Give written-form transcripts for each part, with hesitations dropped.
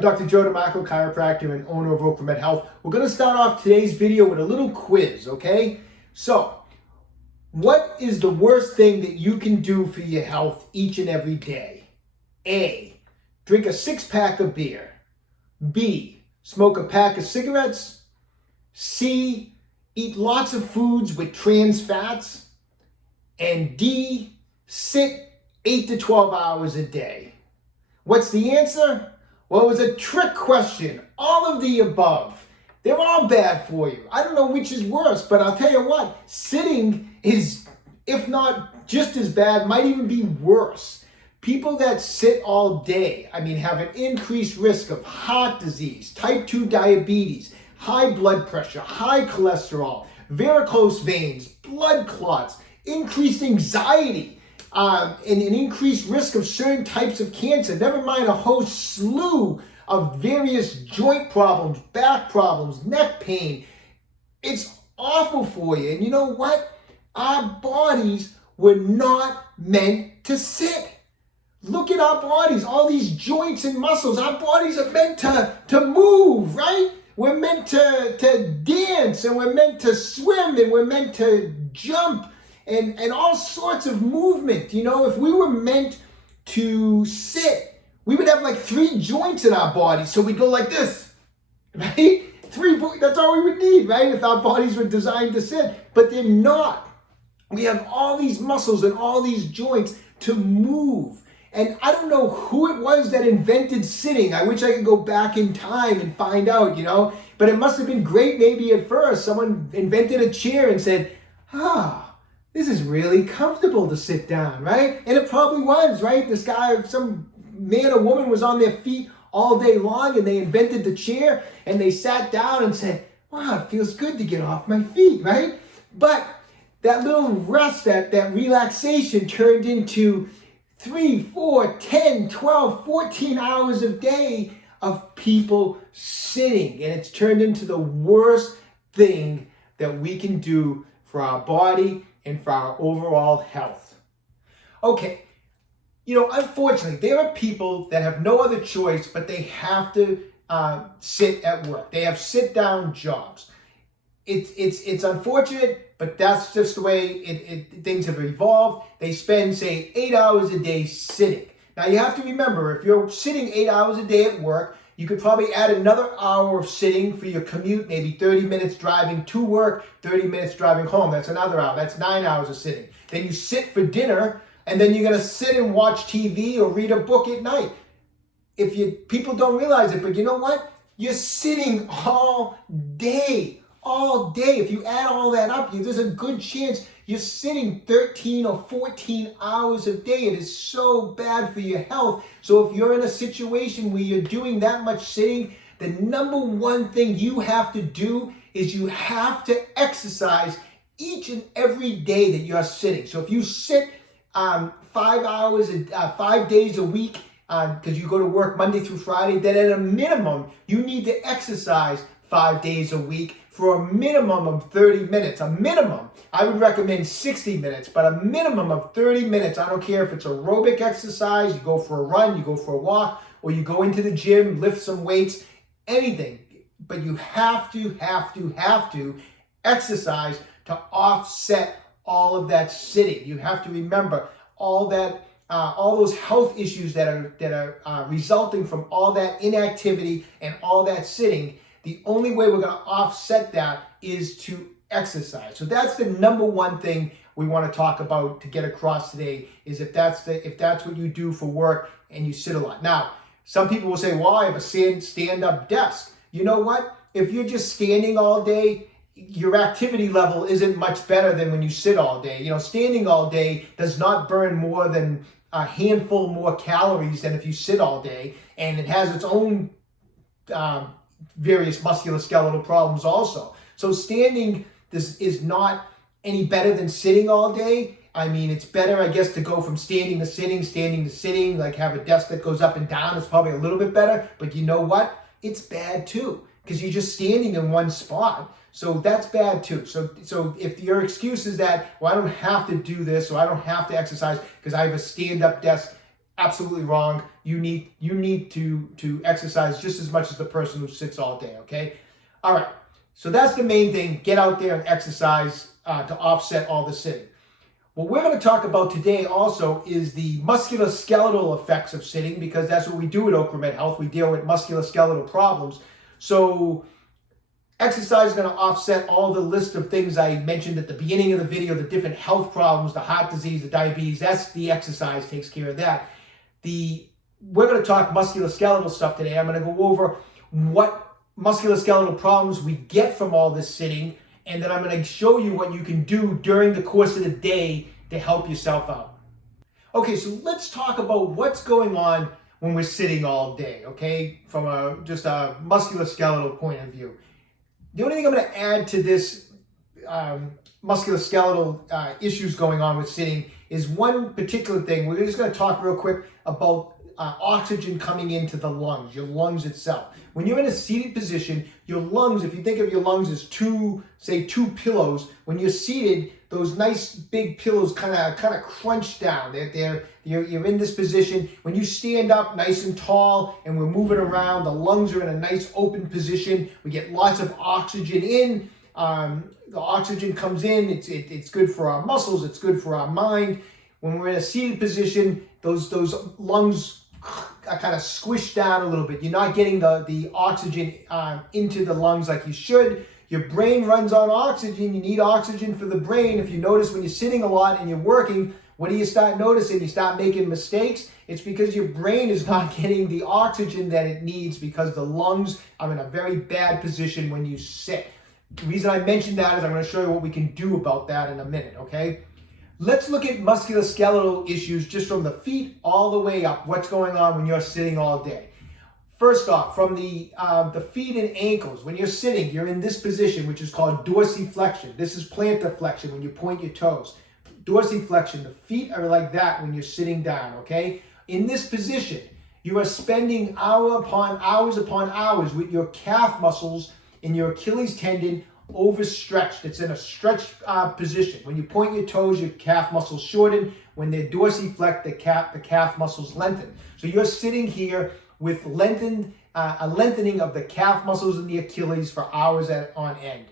I'm Dr. Joe DeMarco, chiropractor and owner of OcraMed Health. We're going to start off today's video with a little quiz, okay? So, what is the worst thing that you can do for your health each and every day? A, drink a 6-pack of beer. B, smoke a pack of cigarettes. C, eat lots of foods with trans fats. And D, sit 8 to 12 hours a day. What's the answer? Well, it was a trick question. All of the above. They're all bad for you. I don't know which is worse, but I'll tell you what, sitting is, if not just as bad, might even be worse. People that sit all day, have an increased risk of heart disease, type 2 diabetes, high blood pressure, high cholesterol, varicose veins, blood clots, increased anxiety, and an increased risk of certain types of cancer, never mind a whole slew of various joint problems, back problems, neck pain. It's awful for you. And you know what? Our bodies were not meant to sit. Look at our bodies, all these joints and muscles. Our bodies are meant to move, right? We're meant to dance, and we're meant to swim, and we're meant to jump. And all sorts of movement. You know, if we were meant to sit, we would have like 3 joints in our body. So we'd go like this, right? That's all we would need, right? If our bodies were designed to sit. But they're not. We have all these muscles and all these joints to move. And I don't know who it was that invented sitting. I wish I could go back in time and find out, But it must have been great maybe at first. Someone invented a chair and said, this is really comfortable to sit down, right? And it probably was, right? This guy, some man or woman was on their feet all day long, and they invented the chair, and they sat down and said, wow, it feels good to get off my feet, right? But that little rest, that relaxation turned into 3, 4, 10, 12, 14 hours a day of people sitting. And it's turned into the worst thing that we can do for our body and for our overall health. Okay, unfortunately, there are people that have no other choice, but they have to sit at work. They have sit-down jobs. It's unfortunate, but that's just the way things have evolved. They spend, say, 8 hours a day sitting. Now, you have to remember, if you're sitting 8 hours a day at work, you could probably add another hour of sitting for your commute, maybe 30 minutes driving to work, 30 minutes driving home. That's another hour. That's 9 hours of sitting. Then you sit for dinner, and then you're going to sit and watch TV or read a book at night. People don't realize it, but you know what? You're sitting all day. All day. If you add all that up, there's a good chance you're sitting 13 or 14 hours a day. It is so bad for your health. So if you're in a situation where you're doing that much sitting, the number one thing you have to do is you have to exercise each and every day that you're sitting. So if you sit 5 days a week, because you go to work Monday through Friday, then at a minimum, you need to exercise 5 days a week for a minimum of 30 minutes. A minimum. I would recommend 60 minutes, but a minimum of 30 minutes. I don't care if it's aerobic exercise, you go for a run, you go for a walk, or you go into the gym, lift some weights, anything. But you have to exercise to offset all of that sitting. You have to remember all those health issues that are resulting from all that inactivity and all that sitting. The only way we're going to offset that is to exercise. So that's the number one thing we want to talk about to get across today, is if that's what you do for work and you sit a lot. Now, some people will say, well, I have a stand-up desk. You know what? If you're just standing all day, your activity level isn't much better than when you sit all day. Standing all day does not burn more than a handful more calories than if you sit all day, and it has its own various musculoskeletal problems also. So standing is not any better than sitting all day. It's better, I guess, to go from standing to sitting, like have a desk that goes up and down. It's probably a little bit better, but you know what? It's bad too, because you're just standing in one spot. So that's bad too. So if your excuse is that, well, I don't have to do this, or I don't have to exercise because I have a stand-up desk, absolutely wrong. You need to exercise just as much as the person who sits all day, okay? All right, so that's the main thing. Get out there and exercise to offset all the sitting. What we're going to talk about today also is the musculoskeletal effects of sitting, because that's what we do at OcraMed Health. We deal with musculoskeletal problems. So exercise is going to offset all the list of things I mentioned at the beginning of the video, the different health problems, the heart disease, the diabetes. That's the exercise takes care of that. We're going to talk musculoskeletal stuff today. I'm going to go over what musculoskeletal problems we get from all this sitting, and then I'm going to show you what you can do during the course of the day to help yourself out. Okay, so let's talk about what's going on when we're sitting all day, okay, from just a musculoskeletal point of view. The only thing I'm going to add to this musculoskeletal issues going on with sitting is one particular thing. We're just going to talk real quick about oxygen coming into the lungs, your lungs itself. When you're in a seated position, your lungs, if you think of your lungs as two pillows, when you're seated, those nice big pillows kind of crunch down. You're in this position. When you stand up nice and tall and we're moving around, the lungs are in a nice open position. We get lots of oxygen in. The oxygen comes in. It's good for our muscles. It's good for our mind. When we're in a seated position, those lungs are kind of squished down a little bit. You're not getting the oxygen into the lungs like you should. Your brain runs on oxygen. You need oxygen for the brain. If you notice when you're sitting a lot and you're working, what do you start noticing? You start making mistakes. It's because your brain is not getting the oxygen that it needs because the lungs are in a very bad position when you sit. The reason I mentioned that is I'm going to show you what we can do about that in a minute, okay? Let's look at musculoskeletal issues just from the feet all the way up. What's going on when you're sitting all day? First off, from the feet and ankles, when you're sitting, you're in this position, which is called dorsiflexion. This is plantar flexion, when you point your toes. Dorsiflexion, the feet are like that when you're sitting down, okay? In this position, you are spending hours upon hours with your calf muscles and your Achilles tendon overstretched. It's in a stretched position. When you point your toes, your calf muscles shorten. When they're dorsiflect, the calf muscles lengthen. So you're sitting here with a lengthening of the calf muscles and the Achilles for hours on end.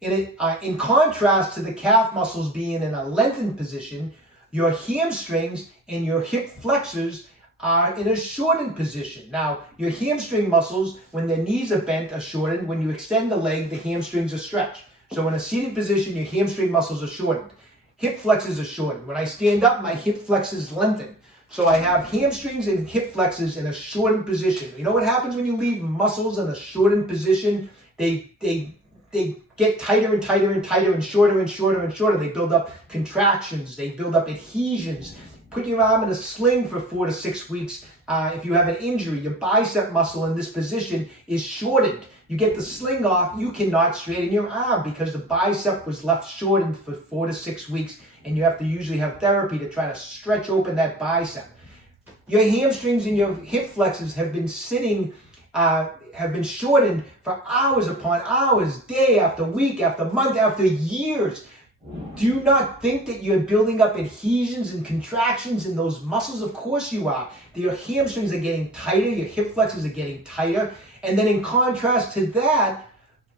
In contrast to the calf muscles being in a lengthened position, your hamstrings and your hip flexors are in a shortened position. Now, your hamstring muscles, when their knees are bent, are shortened. When you extend the leg, the hamstrings are stretched. So in a seated position, your hamstring muscles are shortened. Hip flexors are shortened. When I stand up, my hip flexors lengthen. So I have hamstrings and hip flexors in a shortened position. You know what happens when you leave muscles in a shortened position? They get tighter and tighter and tighter and shorter and shorter and shorter. They build up contractions. They build up adhesions. Put your arm in a sling for 4 to 6 weeks. If you have an injury, your bicep muscle in this position is shortened. You get the sling off, you cannot straighten your arm because the bicep was left shortened for 4 to 6 weeks, and you have to usually have therapy to try to stretch open that bicep. Your hamstrings and your hip flexors have been shortened for hours upon hours, day after week, after month, after years. Do you not think that you're building up adhesions and contractions in those muscles? Of course you are. Your hamstrings are getting tighter, your hip flexors are getting tighter. And then in contrast to that,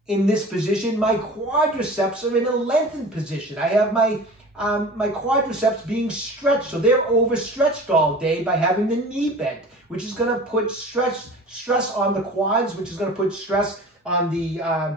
in this position, my quadriceps are in a lengthened position. I have my quadriceps being stretched. So they're overstretched all day by having the knee bent, which is going to put stress on the quads, which is going to put stress on the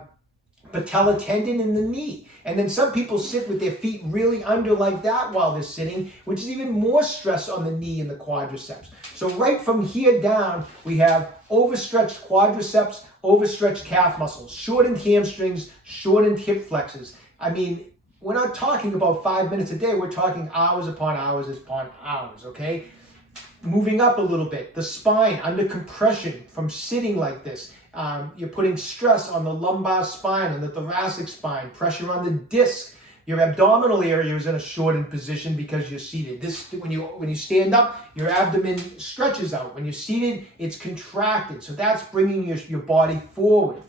patella tendon in the knee. And then some people sit with their feet really under like that while they're sitting, which is even more stress on the knee and the quadriceps. So right from here down, we have overstretched quadriceps, overstretched calf muscles, shortened hamstrings, shortened hip flexors. I mean, we're not talking about 5 minutes a day. We're talking hours upon hours upon hours, okay? Moving up a little bit, the spine under compression from sitting like this. You're putting stress on the lumbar spine and the thoracic spine, pressure on the disc. Your abdominal area is in a shortened position because you're seated. When you stand up, your abdomen stretches out. When you're seated, it's contracted. So that's bringing your body forward.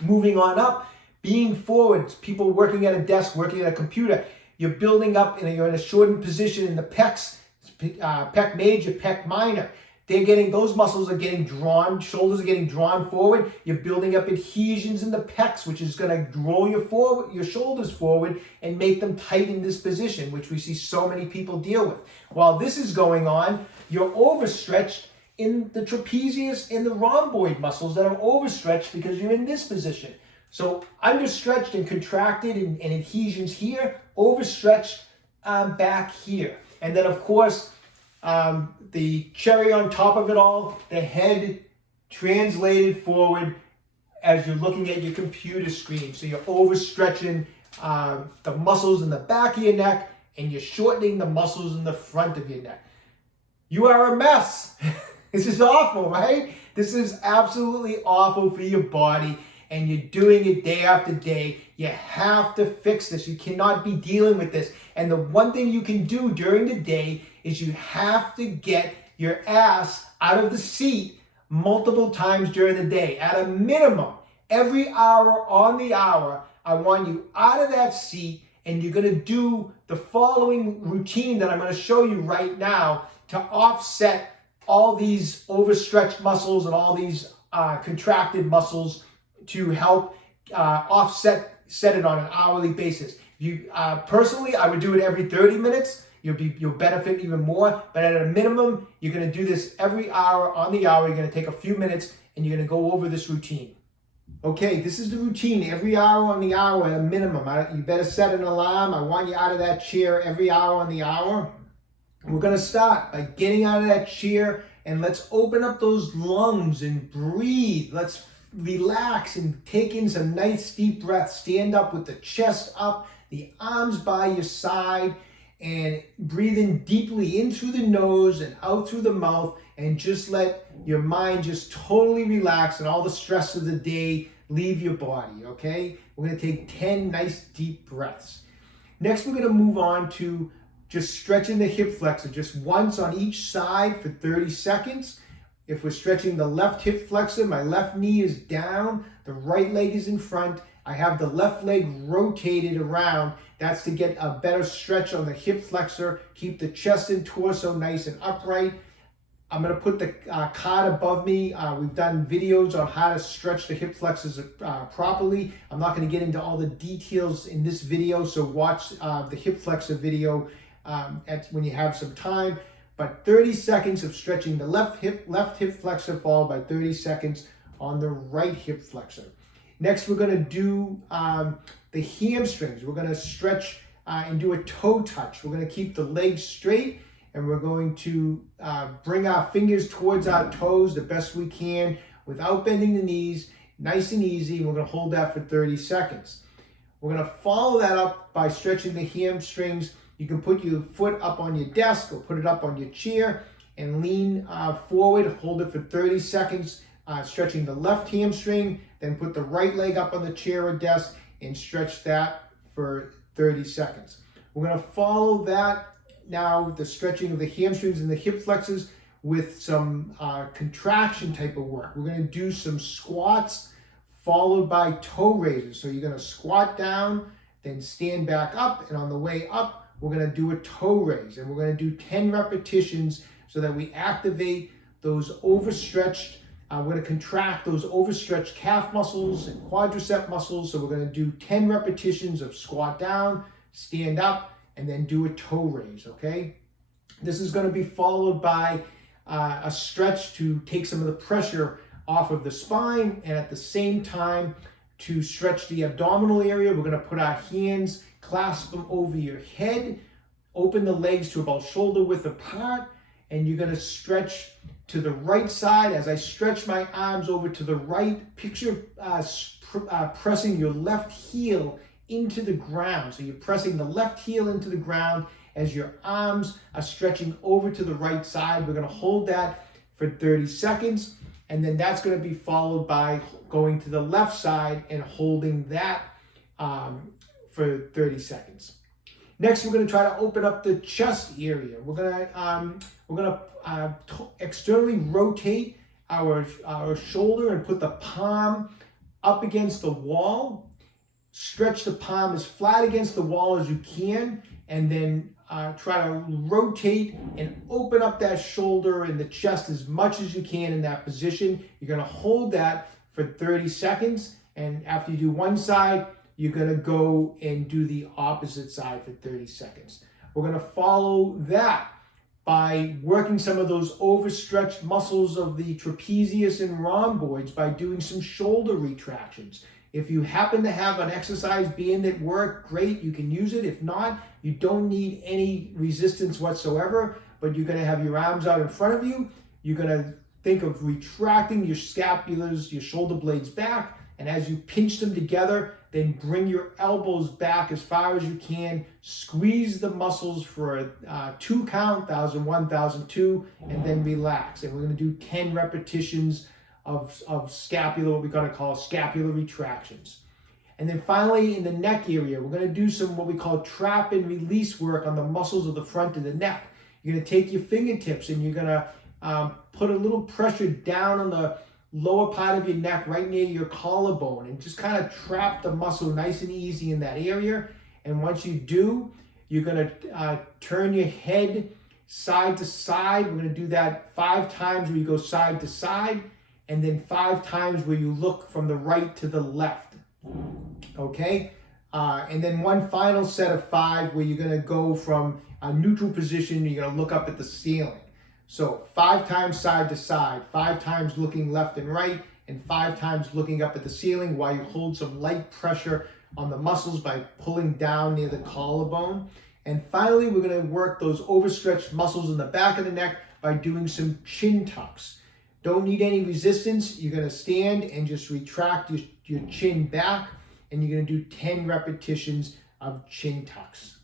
Moving on up, being forward, people working at a desk, working at a computer, you're building up and you're in a shortened position in the pecs. pec major, pec minor. Those muscles are getting drawn, shoulders are getting drawn forward. You're building up adhesions in the pecs, which is going to roll your shoulders forward and make them tight in this position, which we see so many people deal with. While this is going on, you're overstretched in the trapezius and the rhomboid muscles that are overstretched because you're in this position. So understretched and contracted and adhesions here, overstretched back here. And then of course, the cherry on top of it all, the head translated forward as you're looking at your computer screen. So you're overstretching the muscles in the back of your neck and you're shortening the muscles in the front of your neck. You are a mess. This is awful, right? This is absolutely awful for your body, and you're doing it day after day. You have to fix this. You cannot be dealing with this. And the one thing you can do during the day is you have to get your ass out of the seat multiple times during the day. At a minimum, every hour on the hour, I want you out of that seat, and you're going to do the following routine that I'm going to show you right now to offset all these overstretched muscles and all these contracted muscles to help offset it on an hourly basis. Personally, I would do it every 30 minutes. You'll benefit even more, but at a minimum, you're going to do this every hour on the hour. You're going to take a few minutes and you're going to go over this routine. Okay, this is the routine every hour on the hour at a minimum. You better set an alarm. I want you out of that chair every hour on the hour. We're going to start by getting out of that chair, and let's open up those lungs and breathe. Let's relax and take in some nice deep breaths. Stand up with the chest up, the arms by your side, and breathe in deeply in through the nose and out through the mouth, and just let your mind just totally relax and all the stress of the day leave your body, okay? We're going to take 10 nice deep breaths. Next, we're going to move on to just stretching the hip flexor just once on each side for 30 seconds. If we're stretching the left hip flexor, my left knee is down, the right leg is in front. I have the left leg rotated around. That's to get a better stretch on the hip flexor, keep the chest and torso nice and upright. I'm going to put the card above me. We've done videos on how to stretch the hip flexors properly. I'm not going to get into all the details in this video, so watch the hip flexor video when you have some time. But 30 seconds of stretching the left hip flexor, followed by 30 seconds on the right hip flexor. Next, we're going to do the hamstrings. We're going to stretch and do a toe touch. We're going to keep the legs straight, and we're going to bring our fingers towards our toes the best we can without bending the knees, nice and easy. And we're going to hold that for 30 seconds. We're going to follow that up by stretching the hamstrings. You can put your foot up on your desk or put it up on your chair and lean forward. Hold it for 30 seconds, stretching the left hamstring. Then put the right leg up on the chair or desk and stretch that for 30 seconds. We're going to follow that now, the stretching of the hamstrings and the hip flexors, with some contraction type of work. We're going to do some squats followed by toe raises. So you're going to squat down, then stand back up, and on the way up, we're going to do a toe raise, and we're going to do 10 repetitions so that we activate those overstretched, we're going to contract those overstretched calf muscles and quadricep muscles. So we're going to do 10 repetitions of squat down, stand up, and then do a toe raise, okay? This is going to be followed by a stretch to take some of the pressure off of the spine, and at the same time to stretch the abdominal area. We're going to put our hands, clasp them over your head, open the legs to about shoulder width apart, and you're going to stretch to the right side. As I stretch my arms over to the right, picture pressing your left heel into the ground. So you're pressing the left heel into the ground as your arms are stretching over to the right side. We're going to hold that for 30 seconds, and then that's going to be followed by going to the left side and holding that for 30 seconds. Next, we're going to try to open up the chest area. We're going to externally rotate our shoulder and put the palm up against the wall. Stretch the palm as flat against the wall as you can, and then try to rotate and open up that shoulder and the chest as much as you can in that position. You're going to hold that for 30 seconds. And after you do one side, you're going to go and do the opposite side for 30 seconds. We're going to follow that by working some of those overstretched muscles of the trapezius and rhomboids by doing some shoulder retractions. If you happen to have an exercise band at work, great, you can use it. If not, you don't need any resistance whatsoever, but you're going to have your arms out in front of you. You're going to think of retracting your scapulars, your shoulder blades back, and as you pinch them together, then bring your elbows back as far as you can. Squeeze the muscles for a 2 count, 1,001, 1,002, and then relax. And we're going to do 10 repetitions of scapular, what we're going to call scapular retractions. And then finally, in the neck area, we're going to do some what we call trap and release work on the muscles of the front of the neck. You're going to take your fingertips and you're going to put a little pressure down on the lower part of your neck right near your collarbone and just kind of trap the muscle nice and easy in that area. And once you do, you're going to turn your head side to side. We're going to do that 5 times where you go side to side, and then 5 times where you look from the right to the left. Okay? And then one final set of 5 where you're going to go from a neutral position, you're going to look up at the ceiling. So 5 times side to side, 5 times looking left and right, and 5 times looking up at the ceiling while you hold some light pressure on the muscles by pulling down near the collarbone. And finally, we're going to work those overstretched muscles in the back of the neck by doing some chin tucks. Don't need any resistance. You're going to stand and just retract your chin back, and you're going to do 10 repetitions of chin tucks.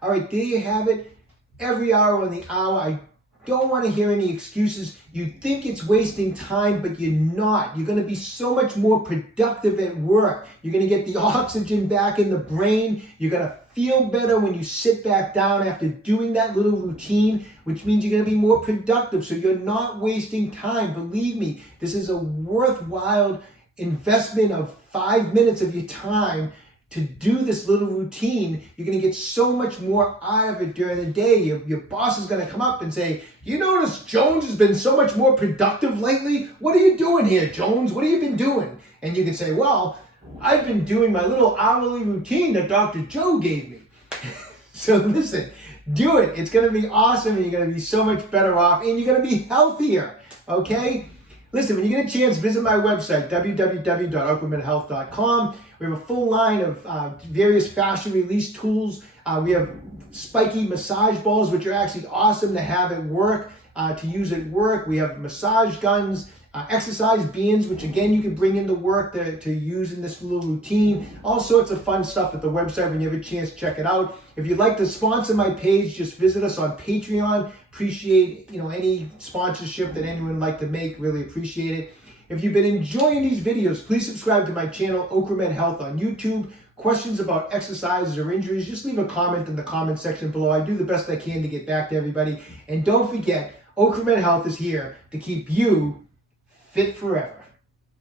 All right, there you have it. Every hour on the hour, I don't want to hear any excuses. You think it's wasting time, but you're not. You're going to be so much more productive at work. You're going to get the oxygen back in the brain. You're going to feel better when you sit back down after doing that little routine, which means you're going to be more productive. So you're not wasting time. Believe me, this is a worthwhile investment of 5 minutes of your time to do this little routine. You're going to get so much more out of it during the day. Your boss is going to come up and say, you notice Jones has been so much more productive lately? What are you doing here, Jones? What have you been doing? And you can say, well, I've been doing my little hourly routine that Dr. Joe gave me. So listen, do it. It's going to be awesome, and you're going to be so much better off, and you're going to be healthier, okay? Listen, when you get a chance, visit my website, www.OcraMedHealth.com. We have a full line of various fascia release tools. We have spiky massage balls, which are actually awesome to have at work, to use at work. We have massage guns, exercise bands, which again, you can bring into work to use in this little routine. All sorts of fun stuff at the website. When you have a chance, check it out. If you'd like to sponsor my page, just visit us on Patreon. Appreciate any sponsorship that anyone would like to make. Really appreciate it. If you've been enjoying these videos, please subscribe to my channel, OcraMed Health, on YouTube. Questions about exercises or injuries, just leave a comment in the comment section below. I do the best I can to get back to everybody. And don't forget, OcraMed Health is here to keep you fit forever.